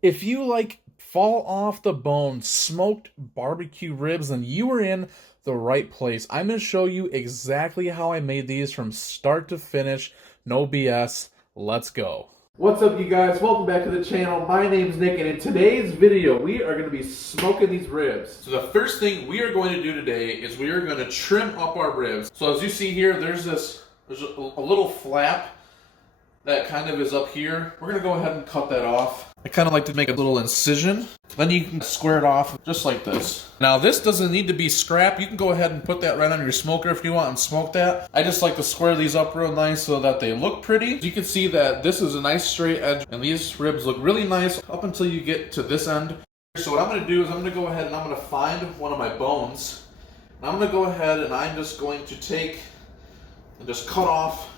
If you like fall off the bone smoked barbecue ribs, then you are in the right place. I'm going to show you exactly how I made these from start to finish. No BS. Let's go. What's up, you guys? Welcome back to the channel. My name's Nick, and in today's video, we are going to be smoking these ribs. So the first thing we are going to do today is we are going to trim up our ribs. So as you see here, there's a little flap that kind of is up here. We're going to go ahead and cut that off. I kind of like to make a little incision. Then you can square it off just like this. Now this doesn't need to be scrap. You can go ahead and put that right on your smoker if you want and smoke that. I just like to square these up real nice so that they look pretty. You can see that this is a nice straight edge and these ribs look really nice up until you get to this end. So what I'm going to do is I'm going to go ahead and I'm going to find one of my bones. And I'm going to go ahead and I'm just going to take and just cut off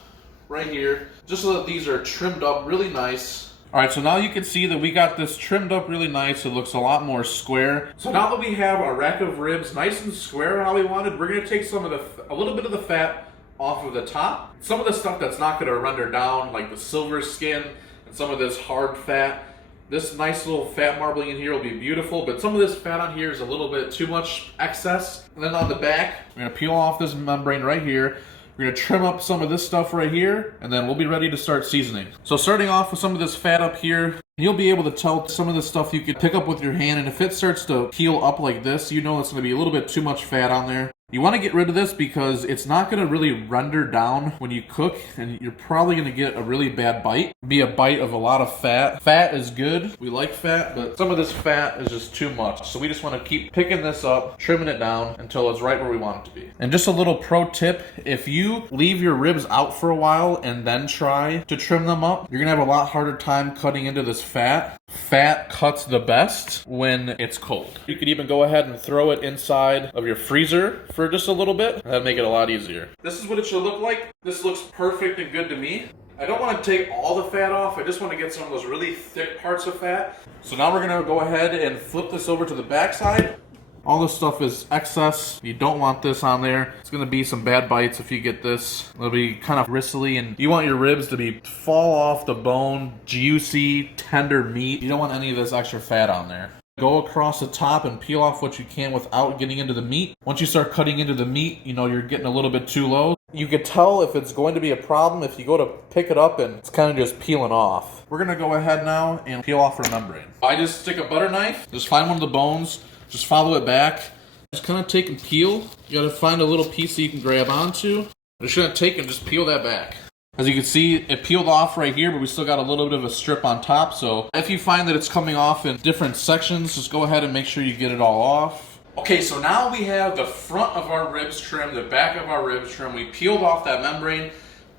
right here just so that these are trimmed up really nice. Alright, so now you can see that we got this trimmed up really nice. It looks a lot more square. So now that we have our rack of ribs nice and square how we wanted, we're going to take a little bit of the fat off of the top. Some of the stuff that's not going to render down, like the silver skin and some of this hard fat. This nice little fat marbling in here will be beautiful, but some of this fat on here is a little bit too much excess. And then on the back, we're going to peel off this membrane right here. We're going to trim up some of this stuff right here, and then we'll be ready to start seasoning. So starting off with some of this fat up here, you'll be able to tell some of this stuff you can pick up with your hand, and if it starts to peel up like this, you know it's going to be a little bit too much fat on there. You want to get rid of this because it's not going to really render down when you cook, and you're probably going to get a really bad bite. Be a bite of a lot of fat. Fat is good. We like fat, but some of this fat is just too much. So we just want to keep picking this up, trimming it down until it's right where we want it to be. And just a little pro tip, if you leave your ribs out for a while and then try to trim them up, you're going to have a lot harder time cutting into this fat. Fat cuts the best when it's cold. You could even go ahead and throw it inside of your freezer for just a little bit. That'd make it a lot easier. This is what it should look like. This looks perfect and good to me. I don't want to take all the fat off. I just want to get some of those really thick parts of fat. So now we're going to go ahead and flip this over to the back side. All this stuff is excess. You don't want this on there. It's going to be some bad bites if you get this. It'll be kind of bristly, and you want your ribs to be fall off the bone, juicy, tender meat. You don't want any of this extra fat on there. Go across the top and peel off what you can without getting into the meat. Once you start cutting into the meat, you know you're getting a little bit too low. You can tell if it's going to be a problem if you go to pick it up and it's kind of just peeling off. We're going to go ahead now and peel off our membrane. I just stick a butter knife, just find one of the bones, just follow it back. Just kind of take and peel. You got to find a little piece that you can grab onto. Just going to take and just peel that back. As you can see, it peeled off right here, but we still got a little bit of a strip on top. So if you find that it's coming off in different sections, just go ahead and make sure you get it all off. Okay, so now we have the front of our ribs trimmed, the back of our ribs trimmed. We peeled off that membrane.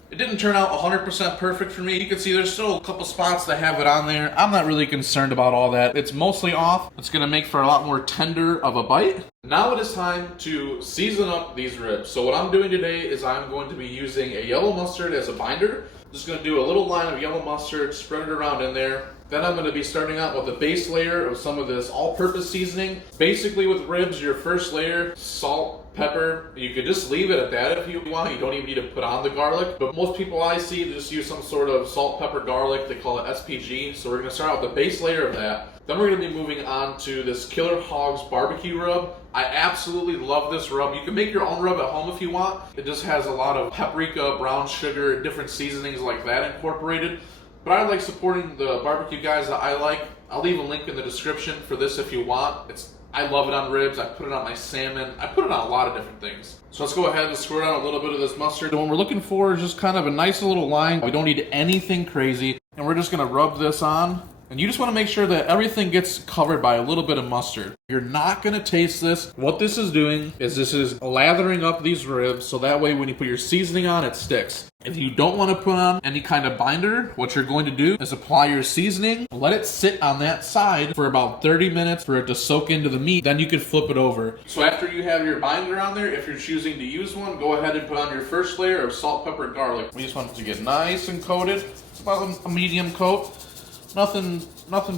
It didn't turn out 100% perfect for me. You can see there's still a couple spots that have it on there. I'm not really concerned about all that. It's mostly off. It's gonna make for a lot more tender of a bite. Now it is time to season up these ribs. So what I'm doing today is I'm going to be using a yellow mustard as a binder. Just gonna do a little line of yellow mustard, spread it around in there. Then I'm gonna be starting out with a base layer of some of this all-purpose seasoning. Basically with ribs, your first layer, salt, pepper. You could just leave it at that if you want. You don't even need to put on the garlic. But most people I see just use some sort of salt, pepper, garlic. They call it SPG. So we're gonna start out with the base layer of that. Then we're gonna be moving on to this Killer Hogs barbecue rub. I absolutely love this rub. You can make your own rub at home if you want. It just has a lot of paprika, brown sugar, different seasonings like that incorporated. But I like supporting the barbecue guys that I like. I'll leave a link in the description for this if you want. I love it on ribs. I put it on my salmon. I put it on a lot of different things. So let's go ahead and squirt on a little bit of this mustard. And what we're looking for is just kind of a nice little line. We don't need anything crazy. And we're just gonna rub this on. And you just want to make sure that everything gets covered by a little bit of mustard. You're not going to taste this. What this is doing is this is lathering up these ribs so that way when you put your seasoning on, it sticks. If you don't want to put on any kind of binder, what you're going to do is apply your seasoning, let it sit on that side for about 30 minutes for it to soak into the meat, then you can flip it over. So after you have your binder on there, if you're choosing to use one, go ahead and put on your first layer of salt, pepper, and garlic. We just want it to get nice and coated. It's about a medium coat. Nothing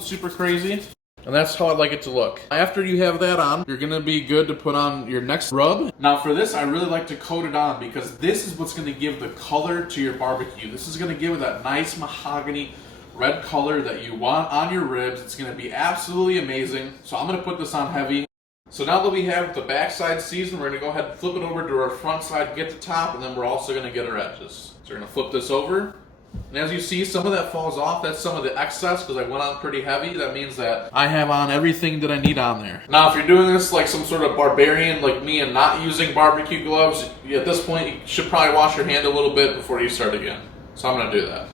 super crazy. And that's how I like it to look. After you have that on, you're gonna be good to put on your next rub. Now for this, I really like to coat it on because this is what's gonna give the color to your barbecue. This is gonna give it that nice mahogany red color that you want on your ribs. It's going to be absolutely amazing. So I'm going to put this on heavy. So now that we have the backside seasoned, we're going to go ahead and flip it over to our front side, get the top, and then we're also going to get our edges. So we're going to flip this over. And as you see, some of that falls off. That's some of the excess because I went on pretty heavy. That means that I have on everything that I need on there. Now, if you're doing this like some sort of barbarian like me and not using barbecue gloves, at this point you should probably wash your hand a little bit before you start again. So I'm going to do that.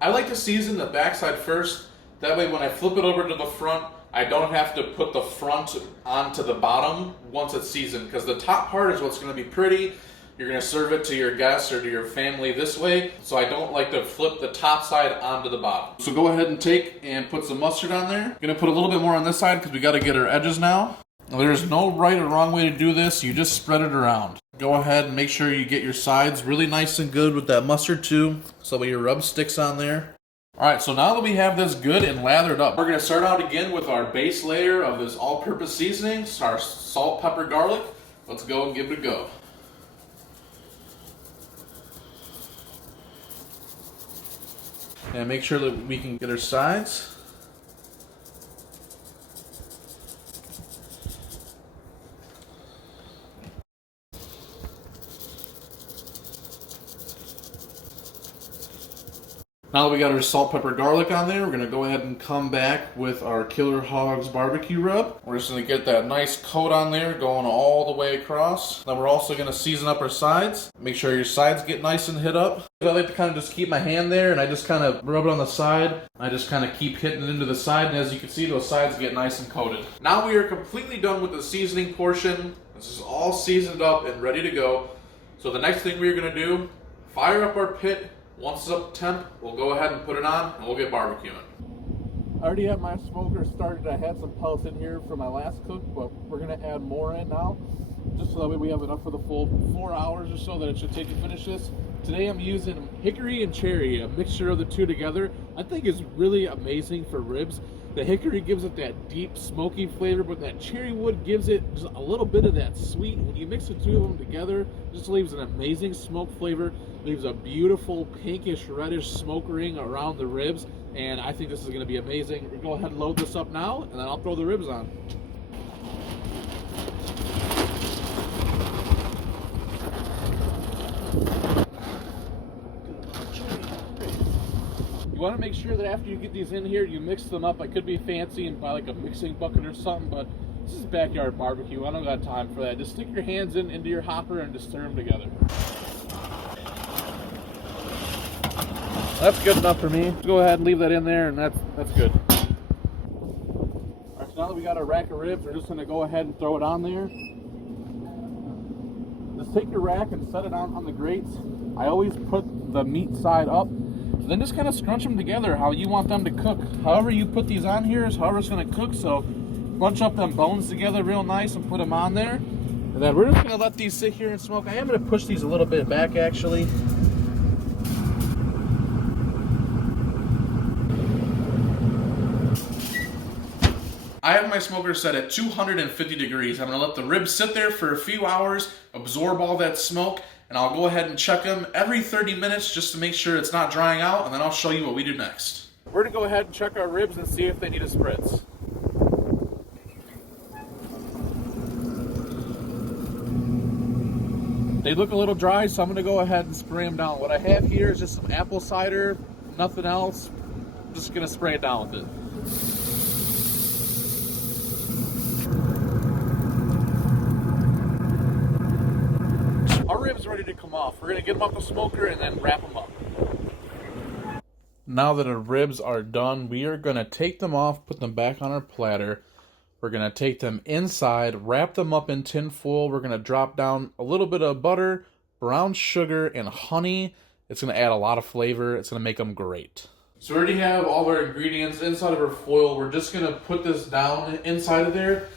I like to season the backside first. That way when I flip it over to the front, I don't have to put the front onto the bottom once it's seasoned, because the top part is what's going to be pretty. You're going to serve it to your guests or to your family this way, so I don't like to flip the top side onto the bottom. So go ahead and take and put some mustard on there. I'm going to put a little bit more on this side because we got to get our edges now. Now, there's no right or wrong way to do this. You just spread it around. Go ahead and make sure you get your sides really nice and good with that mustard too, so that your rub sticks on there. Alright, so now that we have this good and lathered up, we're going to start out again with our base layer of this all-purpose seasoning, our salt, pepper, garlic. Let's go and give it a go. And make sure that we can get our sides. Now that we got our salt, pepper, garlic on there, we're going to go ahead and come back with our Killer Hogs barbecue rub. We're just going to get that nice coat on there going all the way across. Then we're also going to season up our sides. Make sure your sides get nice and hit up. I like to kind of just keep my hand there and I just kind of rub it on the side. I just kind of keep hitting it into the side, and as you can see, those sides get nice and coated. Now we are completely done with the seasoning portion. This is all seasoned up and ready to go. So the next thing we're going to do, fire up our pit. Once it's up to temp, we'll go ahead and put it on and we'll get barbecuing. I already have my smoker started. I had some pellets in here from my last cook, but we're going to add more in now, just so that way we have enough for the full 4 hours or so that it should take to finish this. Today I'm using hickory and cherry, a mixture of the two together. I think it's really amazing for ribs. The hickory gives it that deep smoky flavor, but that cherry wood gives it just a little bit of that sweet. When you mix the two of them together, it just leaves an amazing smoke flavor. Leaves a beautiful pinkish reddish smoke ring around the ribs, and I think this is going to be amazing. We'll go ahead and load this up now, and then I'll throw the ribs on. You want to make sure that after you get these in here, you mix them up. I could be fancy and buy like a mixing bucket or something, but this is backyard barbecue. I don't got time for that. Just stick your hands into your hopper and just stir them together. That's good enough for me. Go ahead and leave that in there, and that's good. All right, so now that we got our rack of ribs, we're just going to go ahead and throw it on there. Just take your rack and set it on the grates. I always put the meat side up. Then just kind of scrunch them together how you want them to cook. However you put these on here is however it's going to cook. So bunch up them bones together real nice and put them on there. And then we're just going to let these sit here and smoke. I am going to push these a little bit back actually. I have my smoker set at 250 degrees. I'm going to let the ribs sit there for a few hours, absorb all that smoke, and I'll go ahead and check them every 30 minutes just to make sure it's not drying out, and then I'll show you what we do next. We're going to go ahead and check our ribs and see if they need a spritz. They look a little dry, so I'm going to go ahead and spray them down. What I have here is just some apple cider, nothing else. I'm just going to spray it down with it. Our ribs are ready to come off. We're going to get them off the smoker and then wrap them up. Now that our ribs are done, we are going to take them off, put them back on our platter. We're going to take them inside, wrap them up in tin foil. We're going to drop down a little bit of butter, brown sugar, and honey. It's going to add a lot of flavor. It's going to make them great. So we already have all of our ingredients inside of our foil. We're just going to put this down inside of there.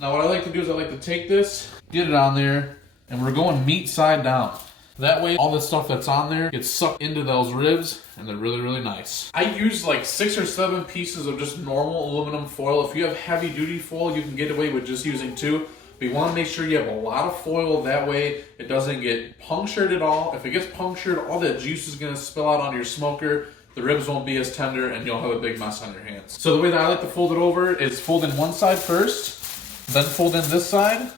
Now what I like to do is I like to take this, get it on there, and we're going meat side down. That way all the stuff that's on there gets sucked into those ribs, and they're really, really nice. I use like 6 or 7 pieces of just normal aluminum foil. If you have heavy duty foil, you can get away with just using 2. But you want to make sure you have a lot of foil, that way it doesn't get punctured at all. If it gets punctured, all that juice is going to spill out onto your smoker. The ribs won't be as tender and you'll have a big mess on your hands. So the way that I like to fold it over is fold in one side first, then fold in this side.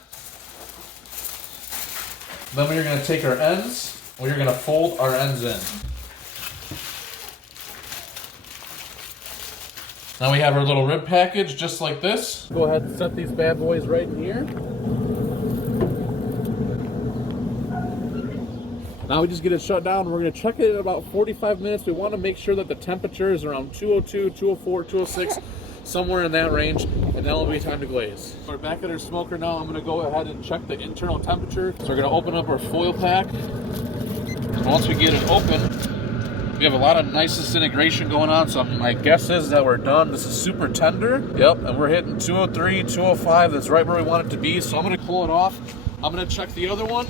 Then we're going to take our ends, we're going to fold our ends in. Now we have our little rib package just like this. Go ahead and set these bad boys right in here. Now we just get it shut down. We're going to check it in about 45 minutes. We want to make sure that the temperature is around 202, 204, 206, somewhere in that range, and then it'll be time to glaze. We're back at our smoker now. I'm going to go ahead and check the internal temperature. So we're going to open up our foil pack. And once we get it open, we have a lot of nice disintegration going on, so my guess is that we're done. This is super tender. Yep, and we're hitting 203, 205. That's right where we want it to be. So I'm going to pull it off. I'm going to check the other one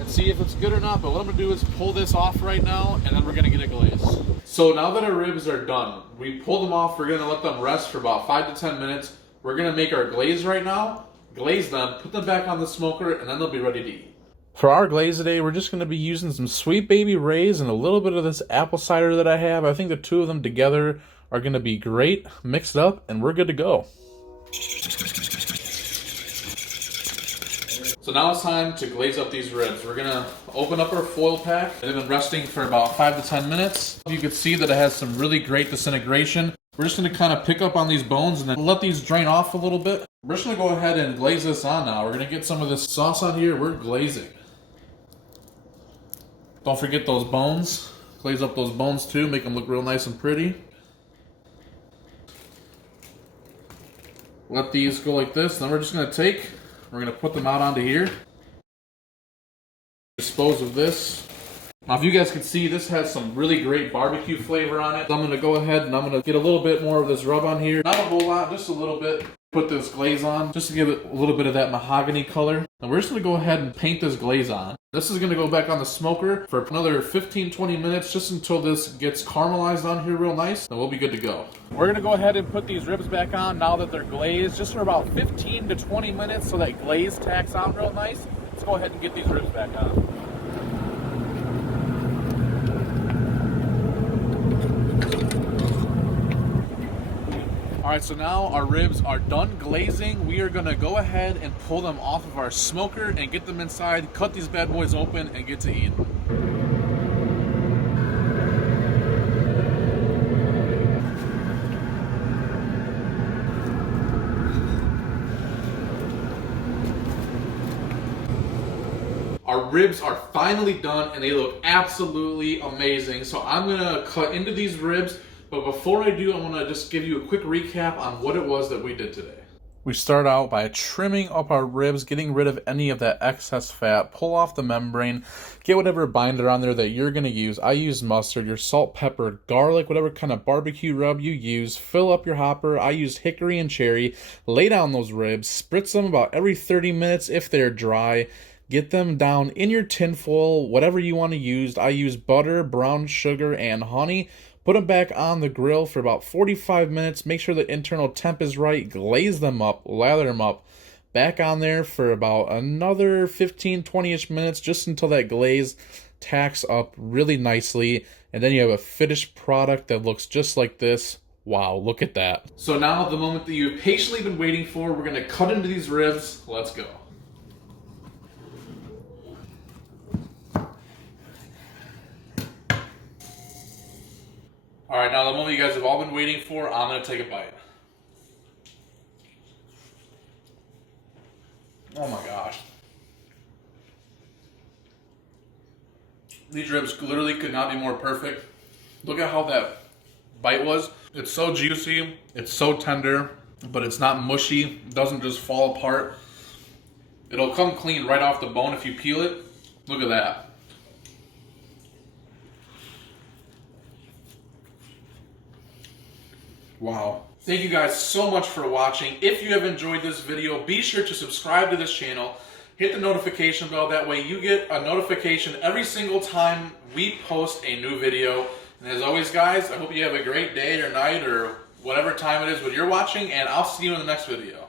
and see if it's good or not. But what I'm going to do is pull this off right now, and then we're going to get it glazed. So now that our ribs are done, we pulled them off. We're going to let them rest for about 5 to 10 minutes. We're going to make our glaze right now, glaze them, put them back on the smoker, and then they'll be ready to eat. For our glaze today, we're just going to be using some Sweet Baby Ray's and a little bit of this apple cider that I have. I think the two of them together are going to be great, mixed up, and we're good to go. So now it's time to glaze up these ribs. We're going to open up our foil pack. They've been resting for about 5 to 10 minutes. You can see that it has some really great disintegration. We're just going to kind of pick up on these bones and then let these drain off a little bit. We're just going to go ahead and glaze this on now. We're going to get some of this sauce on here. We're glazing. Don't forget those bones. Glaze up those bones too, make them look real nice and pretty. Let these go like this. Then we're just going to we're going to put them out onto here. Dispose of this. Now if you guys can see, this has some really great barbecue flavor on it. So I'm going to go ahead and I'm going to get a little bit more of this rub on here. Not a whole lot, just a little bit. Put this glaze on just to give it a little bit of that mahogany color. And we're just going to go ahead and paint this glaze on. This is going to go back on the smoker for another 15-20 minutes just until this gets caramelized on here real nice, and we'll be good to go. We're going to go ahead and put these ribs back on now that they're glazed just for about 15 to 20 minutes so that glaze tacks on real nice. Let's go ahead and get these ribs back on. Alright, so now our ribs are done glazing. We are going to go ahead and pull them off of our smoker and get them inside, cut these bad boys open, and get to eating. Our ribs are finally done and they look absolutely amazing. So I'm going to cut into these ribs. But before I do, I want to just give you a quick recap on what it was that we did today. We start out by trimming up our ribs, getting rid of any of that excess fat, pull off the membrane, get whatever binder on there that you're going to use. I use mustard, your salt, pepper, garlic, whatever kind of barbecue rub you use. Fill up your hopper. I use hickory and cherry. Lay down those ribs, spritz them about every 30 minutes if they're dry. Get them down in your tin foil, whatever you want to use. I use butter, brown sugar, and honey. Put them back on the grill for about 45 minutes. Make sure the internal temp is right. Glaze them up, lather them up. Back on there for about another 15, 20-ish minutes just until that glaze tacks up really nicely. And then you have a finished product that looks just like this. Wow, look at that. So now the moment that you've patiently been waiting for, we're going to cut into these ribs. Let's go. Alright, now the moment you guys have all been waiting for, I'm going to take a bite. Oh my gosh. These ribs literally could not be more perfect. Look at how that bite was. It's so juicy, it's so tender, but it's not mushy. It doesn't just fall apart. It'll come clean right off the bone if you peel it. Look at that. Wow. Thank you guys so much for watching. If you have enjoyed this video, be sure to subscribe to this channel. Hit the notification bell. That way you get a notification every single time we post a new video. And as always, guys, I hope you have a great day or night or whatever time it is when you're watching, and I'll see you in the next video.